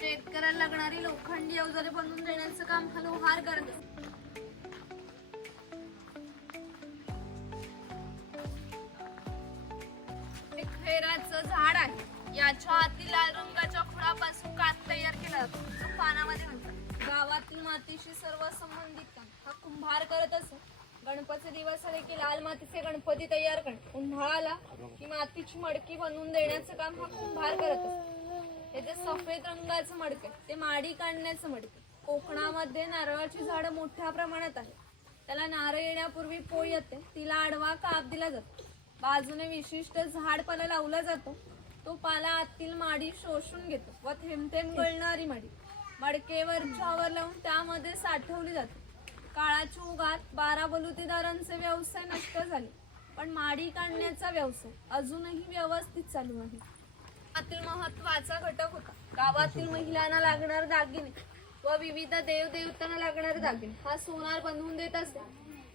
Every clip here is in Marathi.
शेतकऱ्याला लागणारी लोखंडी अवजारे बनवून देण्याचं काम हा लोहार करत झाड आहे. याच्या आतील लाल रंगाच्या खुडापासून कात तयार केला जातो. जो पानामध्ये म्हणतात. गावातील मातीशी सर्व संबंधित काम हा कुंभार करत असो. गणपतीचे दिवस आले की लाल मातीचे गणपती तयार करणे उन्हाळाला की मातीची मडकी बनवून देण्याचं काम हा कुंभार करत असतो. हे जे सफेद रंगाचं मडके ते माडी काढण्याचं मडके. कोकणामध्ये नारळाची झाडं मोठ्या प्रमाणात आहे त्याला नारळ येण्यापूर्वी पोळ येते. तिला आडवा काप दिला जातो. बाजूने विशिष्ट झाड पाला लावला जातो. तो पाला आतील माडी शोषून घेतो व थेंबथेंब गळणारी माडी. मडकेवरच्यावर लावून त्यामध्ये साठवली जाते. काळाच्या उगात बारा बलुतेदारांचे व्यवसाय नष्ट झाले. पण माडी काढण्याचा व्यवसाय अजूनही व्यवस्थित चालू आहे. गावातील महत्त्वाचा घटक होता. गावातील महिलांना लागणार दागिने व विविध देवदेवतांना लागणार दागिने. हा सोनार बनवून देत असे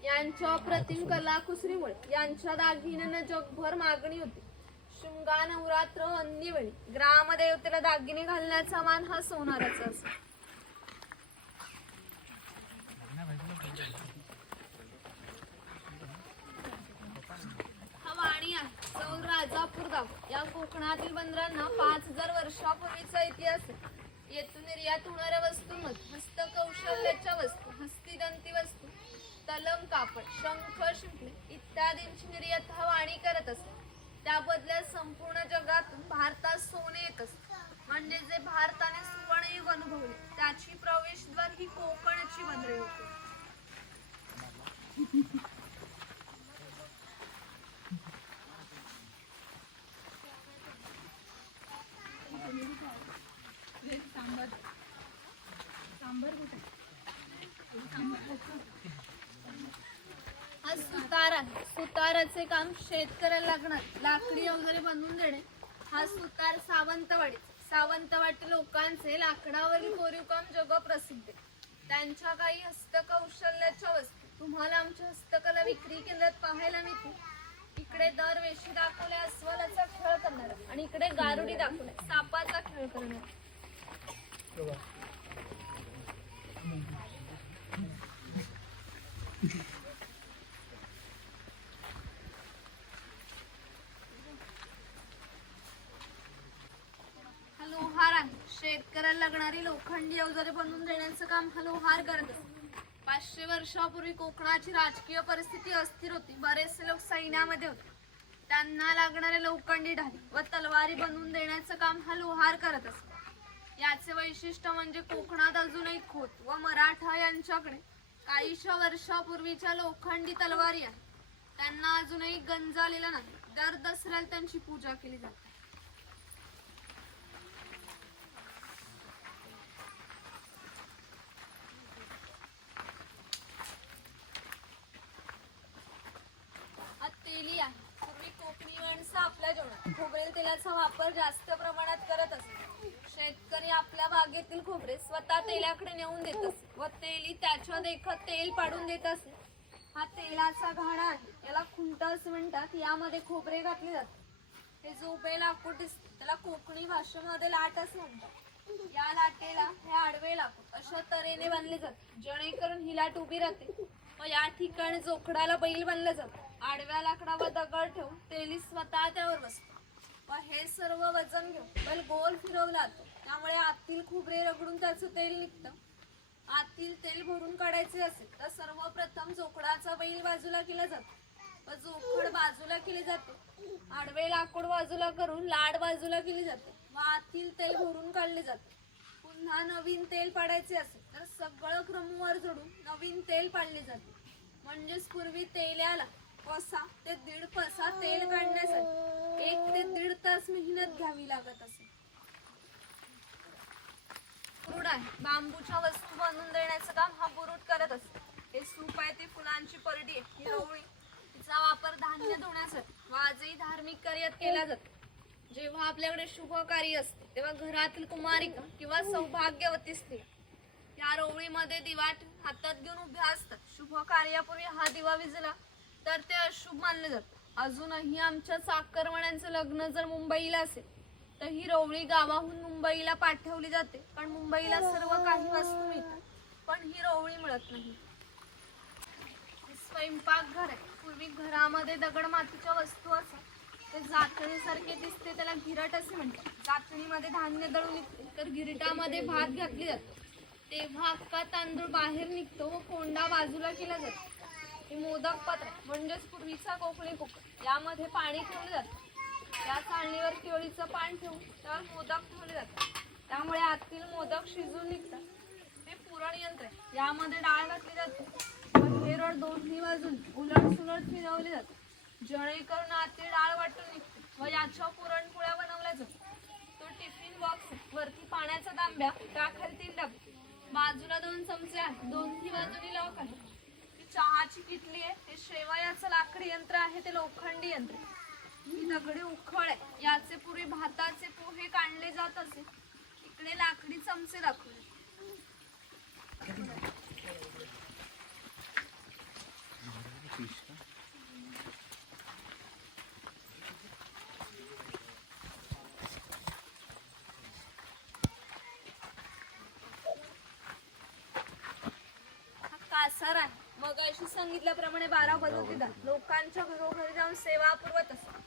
यांच्या अप्रतिम कलाकुसरीमुळे यांच्या दागिन्यांना जगभर मागणी होती. शृंगा नवरात्र अन्य वेळी ग्रामदेवतेला दागिने घालण्याचा मान हा सोनाराचा असतो हा वाणी आहे. सौ राजापूर गाव. या कोकणातील बंदरांना पाच हजार वर्षापूर्वीचा इतिहास येथून निर्यात होणाऱ्या वस्तूंमध्ये हस्तकौशल्याच्या वस्तू हस्तिदंती वस्तू तलम कापड शंख शिंपले इत्यादींची निर्यात हा वाणी करत असते. त्याबदल्यात संपूर्ण जगातून भारतात सोने येत असते. म्हणजे जे भारताने सुवर्णयुग अनुभवले त्याची प्रवेशद्वार ही कोकणची बंदरे होती हा सुतार. आहे सुताराचे काम शेतकऱ्याला लागणार. लाकडी वगैरे बनवून देणे. हा सुतार सावंतवाडी. सावंतवाडी लोकांचे लाकडावरील कोरीव काम जगप्रसिद्ध. आहे त्यांच्या काही हस्तकौशल्याच्या वस्तू. तुम्हाला आमच्या हस्तकला विक्री केंद्रात पाहायला मिळते इकडे दरवेशी दाखवले अस्वलाचा खेळ करणार. आणि इकडे गारुडी दाखवले सापाचा खेळ करणार हा लोहार आहे शेतकऱ्याला लागणारी लोखंडी अवजारे बनवून देण्याचं काम हा लोहार करत असतो पाचशे वर्षापूर्वी कोकणाची राजकीय परिस्थिती अस्थिर होती. बरेचसे लोक सैन्यामध्ये होते. त्यांना लागणारे लोखंडी ढाली व तलवारी बनवून देण्याचं काम हा लोहार करत असतो. याचे वैशिष्ट्य म्हणजे कोकणात अजूनही खोत व मराठा यांच्याकडे काहीशा वर्षापूर्वीच्या लोखंडी तलवारी आहेत. त्यांना अजूनही गंजालेला नाही. दर दसऱ्याला त्यांची पूजा केली जाते हा तेली आहे पूर्वी कोकणी माणसं आपल्या जेवणात. खोबरेल तेलाचा वापर जास्त प्रमाणात करत असते. शेतकरी आपल्या बागेतील खोबरे स्वतः तेलाकडे नेऊन देत असे व तेली त्याच्या देखत तेल पाडून देत असे हा तेलाचा घाडा आहे. याला खुंटस असं म्हणतात. यामध्ये खोबरे घातले जाते हे जोबे लाकूड दिसते त्याला कोकणी भाषेमध्ये लाट असं म्हणतात. या लाटेला हे आडवे लाकूड अशा तऱ्हेने बांधले जाते जेणेकरून ही लाट उभी राहते. व या ठिकाणी जोखडाला बैल बांधलं जातं. आडव्या लाकडावर दगड ठेवून तेली स्वतः त्यावर बसतो. व हे सर्व वजन घेऊन बैल गोल फिरवला जातो. त्यामुळे आतील खोबरे रगडून त्याचं तेल निघतं. आतील तेल भरून काढायचे असेल तर सर्वप्रथम जोकडाचा बैल बाजूला केला जातो. व जोखड बाजूला केली जाते. आडवे लाकूड बाजूला करून लाड बाजूला केली जाते. व आतील तेल भरून काढले जाते. पुन्हा नवीन तेल पाडायचे असेल तर सगळं क्रमवार जोडून नवीन तेल पाडले जाते. म्हणजेच पूर्वी तेल्याला पसा ते दीड पसा तेल काढण्यासाठी. एक ते दीड तास मेहनत घ्यावी लागत असे. बुरुड आहे. बांबूच्या वस्तू बनवून देण्याचं काम हा बुरुड करत असतो हे सूप आहे ती फुलांची परडी आहे ही रवळी तिचा वापर धान्य धुण्यासाठी. व आजही धार्मिक कार्यात केला जातो. जेव्हा आपल्याकडे शुभ कार्य असते तेव्हा घरातील कुमारिका किंवा सौभाग्यवती स्त्री या रोवळीमध्ये दिवा हातात घेऊन उभ्या असतात. शुभ कार्यापूर्वी हा दिवा विजला तर ते अशुभ मानले जाते. अजूनही आमच्या चाकरमान्यांचं लग्न जर मुंबईला असेल तर ही रवळी गावाहून मुंबईला पाठवली जाते. पण मुंबईला सर्व काही वस्तू मिळतात. पण ही रवळी मिळत नाही. स्वयंपाकघर आहे. पूर्वी घरामध्ये दगड मातीच्या वस्तू असतात ते जातणीसारखे दिसते त्याला गिरट असे म्हणतात. जातणीमध्ये धान्य दळून निघते तर गिरटामध्ये भात घातली जातो. तेव्हा अख्खा तांदूळ बाहेर निघतो व कोंडा बाजूला केला जातो. हे मोदक पात्र म्हणजेच पूर्वीचा कोकणी कुकर यामध्ये पाणी ठेवलं जातं. या चाळणीवर केळीचं पान ठेवून त्यावर मोदक ठेवले जातात. त्यामुळे आतील मोदक शिजून निघतात. हे पुरण यंत्र आहे. यामध्ये डाळ घातली जाते. हे हेरळ दोन्ही बाजून उलट सुलट फिरवली जाते. जेणेकरून आतील डाळ वाटून निघते व याच्या पुरणपोळ्या बनवल्या जातात. तो टिफिन बॉक्स वरती पाण्याचा तांब्या त्याखाली तीन डबे. बाजूला दोन चमचे आहेत. दोन्ही बाजूनी लॉक आहे. चहाची किटली आहे ते शेवयाचं लाकडी यंत्र आहे ते लोखंडी यंत्र ही दगडी उखळ आहे याचे पूर्वी भाताचे पोहे काढले जात असे. इकडे लाकडी चमचे दाखवले. कासार आहे. मग अशी सांगितल्याप्रमाणे बारा बलुतेदार लोकांच्या घरोघरी जाऊन सेवा पुरवत असत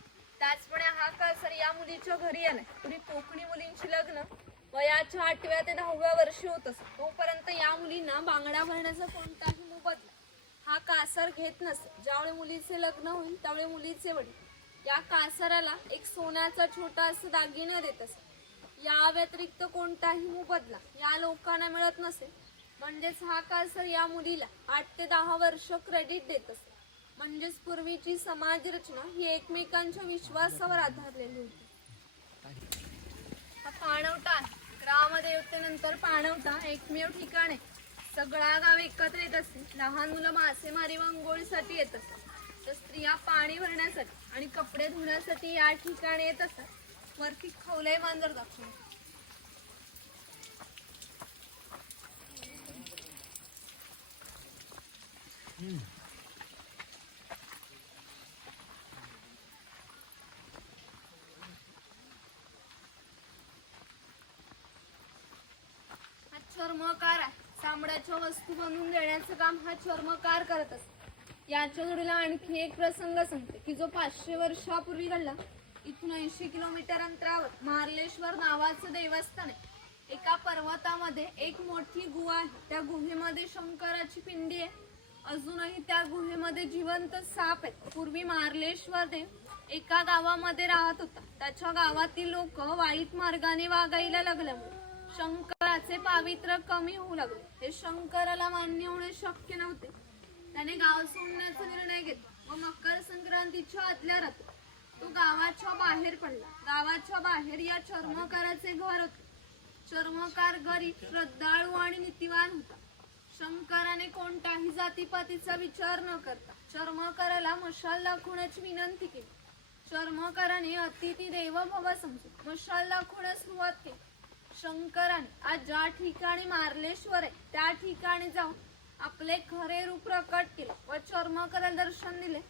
त्याचप्रमाणे हा कासार या मुलीच्या घरी आलाय. पूर्वी कोकणी मुलींची लग्न वयाच्या आठव्या ते दहाव्या वर्षी होत असत तोपर्यंत या मुलींना बांगड्या भरण्याचा कोणताही मोबदला हा कासार घेत नसत ज्यावेळी मुलीचे लग्न होईल त्यावेळी मुलीचे वडील. या कासाराला एक सोन्याचा छोटा असं दागिना देत असत या व्यतिरिक्त कोणताही मोबदला या लोकांना मिळत नसेल. म्हणजेच हा कासर या मुलीला आठ ते दहा वर्ष क्रेडिट देत असे. म्हणजेच पूर्वीची समाज रचना ही एकमेकांच्या विश्वासावर आधारलेली होती. हा पाणवटा ग्रामदेवतेनंतर पाणवटा एकमेव ठिकाण आहे. सगळा गाव एकत्र येत असते लहान मुलं मासेमारी व अंघोळीसाठी येत असतात तर स्त्रिया पाणी भरण्यासाठी आणि कपडे धुण्यासाठी या ठिकाणी येत असतात वरती खवलय मांजर दाखवून. हा चर्मकार आहे. चामड्याच्या वस्तू बनवून देण्याचं काम हा चर्मकार करत असत. याच्या जोडीला आणखी एक प्रसंग सांगते की जो पाचशे वर्षापूर्वी घडला. इथून ऐंशी किलोमीटर अंतरावर मार्लेश्वर नावाचं देवस्थान आहे. एका पर्वतामध्ये एक मोठी गुहा आहे. त्या गुहेमध्ये शंकराची पिंडी आहे. अजूनही त्या गुहेमध्ये जिवंत साप आहेत. पूर्वी मार्लेश्वर देव एका गावामध्ये राहत होता. त्याच्या गावातील लोक वाईट मार्गाने वागायला लागल्यामुळे शंकराचे पावित्र्य कमी होऊ लागले. हे शंकराला मान्य होणे शक्य नव्हते. त्याने गाव सोडण्याचा निर्णय घेतला व मकर संक्रांतीच्या आदल्या रात्री तो गावाच्या बाहेर पडला. गावाच्या बाहेर या चर्मकाराचे घर होते. चर्मकार गरीब श्रद्धाळू आणि नीतिवान होता. शंकराने कोणताही जातीपातीचा विचार न करता चर्मकाराला मशाल दाखवण्याची विनंती केली. चर्मकाराने अतिथी देव भव समजून मशाल दाखवण्यास सुरुवात केली. शंकराने आज ज्या ठिकाणी मार्लेश्वर आहे त्या ठिकाणी जाऊन आपले खरे रूप प्रकट केले व चर्मकराला दर्शन दिले.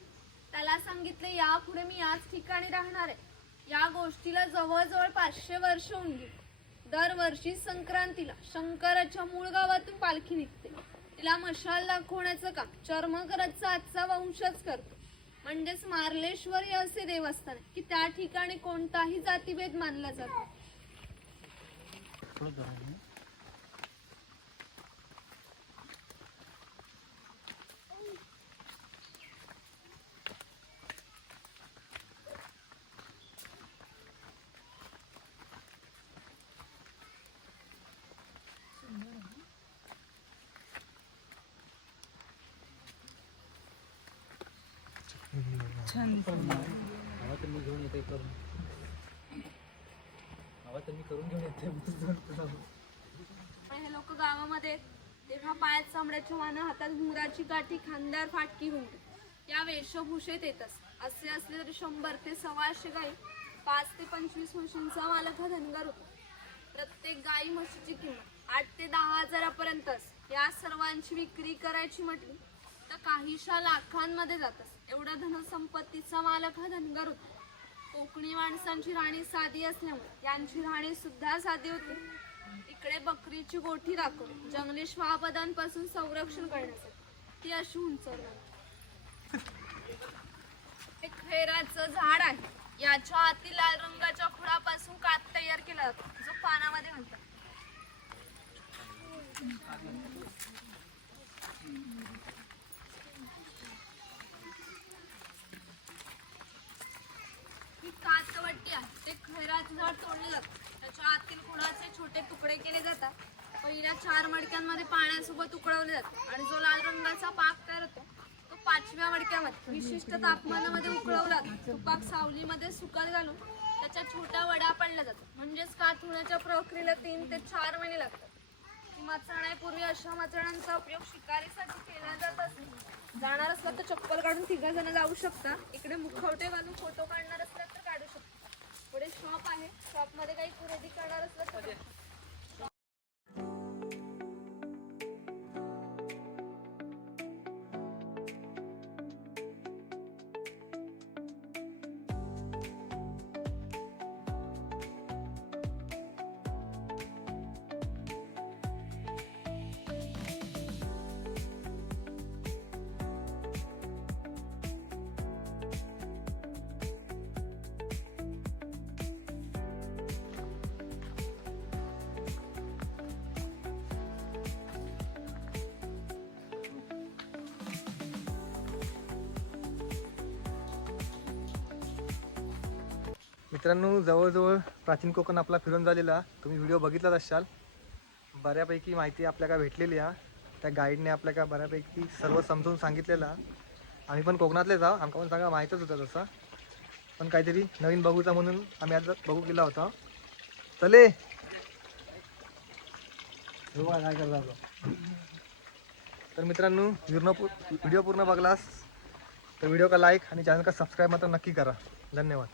त्याला सांगितले यापुढे मी याच ठिकाणी राहणार आहे. या गोष्टीला जवळजवळ पाचशे वर्ष होऊन गेली. दरवर्षी संक्रांतीला शंकराच्या मूळ गावातून पालखी निघते. तिला मशाल दाखवण्याचं काम चर्मकराचा आजचा वंशच करतो. म्हणजेच मार्लेश्वर हे असे देवस्थान आहे की त्या ठिकाणी कोणताही जातीभेद मानला जातो मी घेऊन येते करून. घेऊन येते. हे लोक गावामध्ये. तेव्हा पायात चामड्याच्या वाहनं हातात घुंगराची काठी खांद्यावर फाटकी घुंगरू या वेशभूषेत येत असत असे असले तरी शंभर ते सव्वाशे गाई पाच ते पंचवीस म्हशींचा मालक हा धनगर होता. प्रत्येक गाई म्हशीची किंमत आठ ते दहा हजारापर्यंत असते. या सर्वांची विक्री करायची म्हटली तर काहीशा लाखांमध्ये जात असते एवढा धनसंपत्तीचा मालक हा धनगर होता कोकणी माणसांची राणी साधी असल्यामुळे यांची राणी सुद्धा साधी होती. इकडे बकरीची गोठी राखून जंगली श्वापदांपासून संरक्षण करण्यासाठी. ती अशी उंचवणार हे खैराचं झाड आहे. याच्या आतील लाल रंगाच्या खुडापासून कात तयार केला जातो. जो पानामध्ये म्हणतात ही कातवट्टी आहे ते खैराचं झाड तोडले जातं त्याच्या आतील खुडाचे छोटे तुकडे केले जातात. पहिल्या चार मडक्यांमध्ये पाण्यासोबत उकळवले जातात आणि जो लाल रंगाचा पाक तयार होतो तो पाचव्या मडक्यामध्ये विशिष्ट तापमानामध्ये उकळवला जातो. पाक सावलीमध्ये सुकत घालून त्याच्या छोट्या वड्या पडला जातात. म्हणजेच कात होण्याच्या प्रक्रियेला तीन ते चार महिने लागतात. माचण्यापूर्वी अशा माचण्यांचा उपयोग शिकारीसाठी केला जात असे. जाणार असला तर चप्पल काढून तिघा जण जाऊ शकता. इकडे मुखवटे घालून फोटो काढणार असला तर काढू शकता पुढे शॉप आहे शॉपमध्ये काही खरेदी करणार असलं तर मित्रांनो जवळजवळ प्राचीन कोकण आपला फिरून झालेला. तुम्ही व्हिडिओ बघितलाच असाल. बऱ्यापैकी माहिती आपल्याला भेटलेली आहे. त्या गाईडने आपल्याला बऱ्यापैकी सर्व समजून सांगितलेलं आम्ही पण कोकणातलेच आहोत आमका पण सगळं माहीतच होतं तसं. पण काहीतरी नवीन बघूचा म्हणून आम्ही आज बघू गेला होता. चले. काय करता तर मित्रांनो व्हिडिओ व्हिडिओ पूर्ण बघलास तर व्हिडिओ का लाईक आणि चॅनल का सबस्क्राईब मात्र नक्की करा. धन्यवाद.